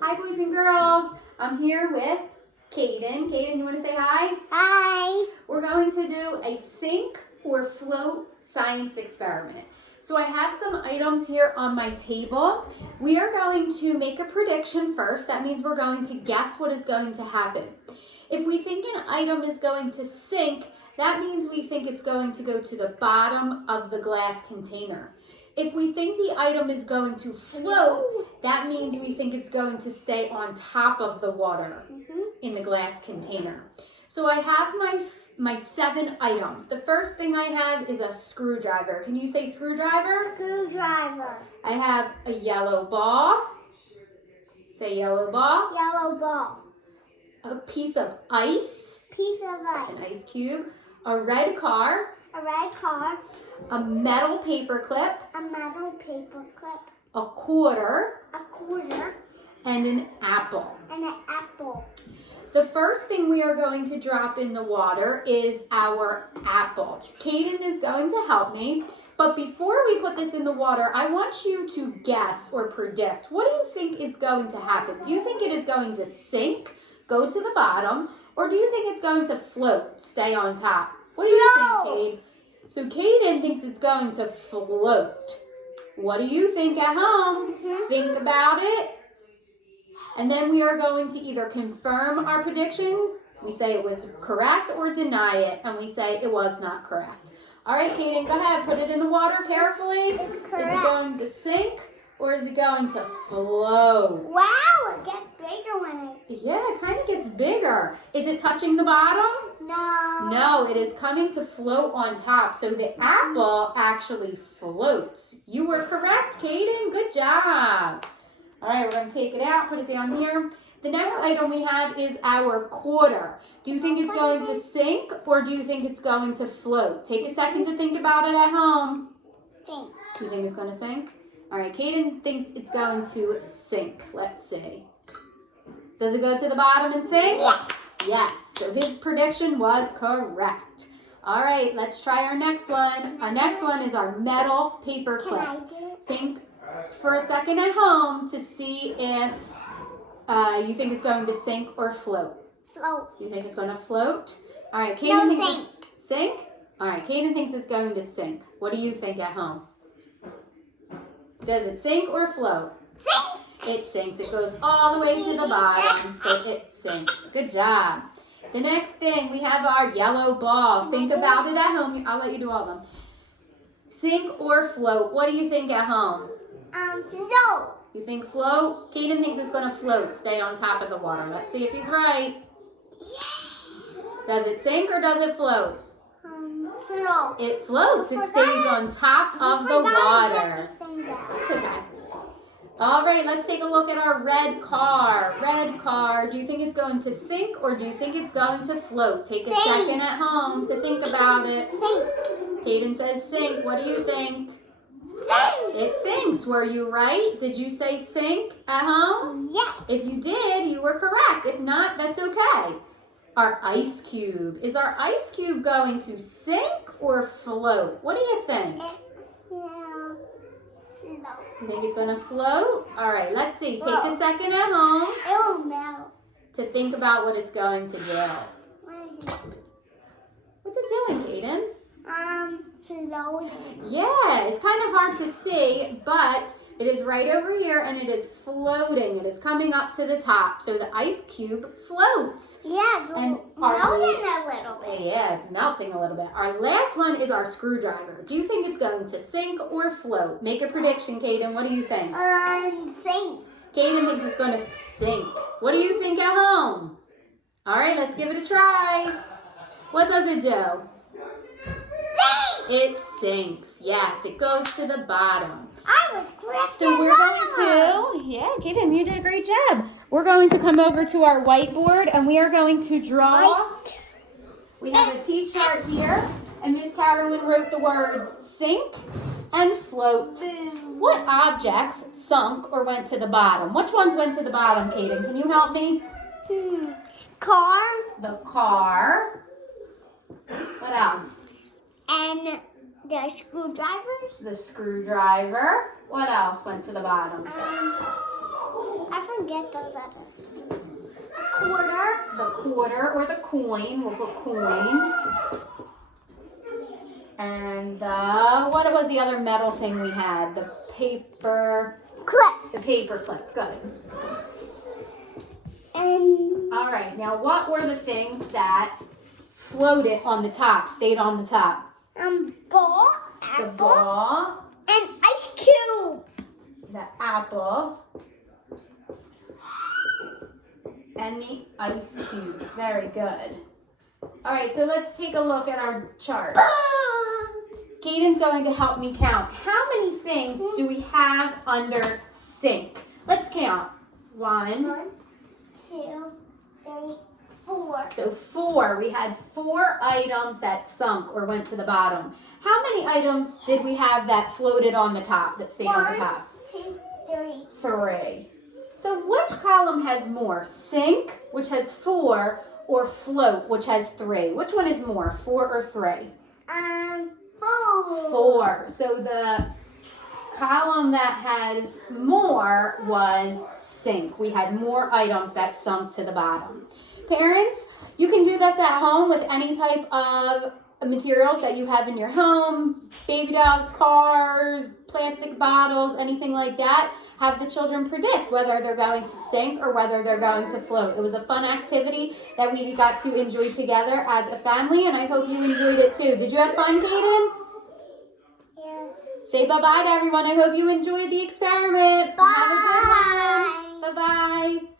Hi, boys and girls. I'm here with Kaden. Kaden, you want to say hi? Hi. We're going to do a sink or float science experiment. So I have some items here on my table. We are going to make a prediction first. That means we're going to guess what is going to happen. If we think an item is going to sink, that means we think it's going to go to the bottom of the glass container. If we think the item is going to float, that means we think it's going to stay on top of the water in the glass container. So I have my 7 items. The first thing I have is a screwdriver. Can you say screwdriver? Screwdriver. I have a yellow ball. Say yellow ball. Yellow ball. A piece of ice. Piece of ice. An ice cube. A red car. A red car. A metal paper clip. A metal paper clip. A quarter. A quarter. And an apple. And an apple. The first thing we are going to drop in the water is our apple. Kaden is going to help me. But before we put this in the water, I want you to guess or predict. What do you think is going to happen? Do you think it is going to sink, go to the bottom, or do you think it's going to float, stay on top? What do you think, Kade? So Kaden thinks it's going to float. What do you think at home? Think about it. And then we are going to either confirm our prediction, we say it was correct, or deny it, and we say it was not correct. All right, Kaden, go ahead. Put it in the water carefully. It's correct. Is it going to sink, or is it going to float? Wow, it gets bigger when it... Yeah, it kind of gets bigger. Is it touching the bottom? No. No, it is coming to float on top. So the apple actually floats. You were correct, Kaden. Good job. All right, we're going to take it out, put it down here. The next item we have is our quarter. Do you think it's going to sink or do you think it's going to float? Take a second to think about it at home. Sink. You think it's going to sink? All right, Kaden thinks it's going to sink. Let's see. Does it go to the bottom and sink? Yes. Yes. So his prediction was correct. All right, let's try our next one. Our next one is our metal paper Can clip. I do it? Think for a second at home to see if you think it's going to sink or float. Float. You think it's going to float? All right, Kaden No, thinks sink. it's sink. All right, Kaden thinks it's going to sink. What do you think at home? Does it sink or float? Sink. It sinks. It goes all the way to the bottom, so it sinks. Good job. The next thing, we have our yellow ball. Think about it at home. I'll let you do all of them. Sink or float? What do you think at home? Float. You think float? Kaden thinks it's going to float, stay on top of the water. Let's see if he's right. Does it sink or does it float? Float. It floats. It stays on top of the water. It's okay. All right, let's take a look at our red car. Red car, do you think it's going to sink or do you think it's going to float? Take a second at home to think about it. Sink. Kaden says sink. What do you think? Sink. It sinks. Were you right? Did you say sink at home? Yes. If you did, you were correct. If not, that's okay. Our ice cube. Is our ice cube going to sink or float? What do you think? You think it's going to float? All right, let's see. Take a second at home It will melt. to think about what it's going to do. What's it doing, Kaden? Floating. Yeah, it's kind of hard to see, but it is right over here and it is floating. It is coming up to the top. So the ice cube floats. Yeah, it's And melting a little bit. Yeah, it's melting a little bit. Our last one is our screwdriver. Do you think it's going to sink or float? Make a prediction, Kaden. What do you think? Sink. Kaden thinks it's going to sink. What do you think at home? All right, let's give it a try. What does it do? It sinks. Yes, it goes to the bottom. I was correct. So we're going to, yeah, Kaden, you did a great job. We're going to come over to our whiteboard and we are going to draw. We have a T-chart here and Miss Carolyn wrote the words sink and float. What objects sunk or went to the bottom? Which ones went to the bottom, Kaden? Can you help me? Car. The car. What else? And the screwdriver. The screwdriver. What else went to the bottom? I forget those others. Quarter. The quarter or the coin. We'll put coin. And what was the other metal thing we had? The paper Clip. The paper clip. Good. And All right. Now, what were the things that floated on the top, stayed on the top? ball, The apple, ball, and ice cube. the apple, and the ice cube. Very good. All right, so let's take a look at our chart. Caden's going to help me count. How many things do we have under sink? Let's count. 1, 1, 2, 3, 4. so 4. We had 4 items that sunk or went to the bottom. How many items did we have that floated on the top, that stayed on the top? 1, 2, 3. 3. So which column has more? Sink, which has 4, or float, which has 3? Which one is more, 4 or 3? 4. 4. So the column that had more was sink. We had more items that sunk to the bottom. Parents, you can do this at home with any type of materials that you have in your home. Baby dolls, cars, plastic bottles, anything like that. Have the children predict whether they're going to sink or whether they're going to float. It was a fun activity that we got to enjoy together as a family, and I hope you enjoyed it too. Did you have fun, Caden? Yes. Say bye-bye to everyone. I hope you enjoyed the experiment. Bye. Have a good one. Bye-bye.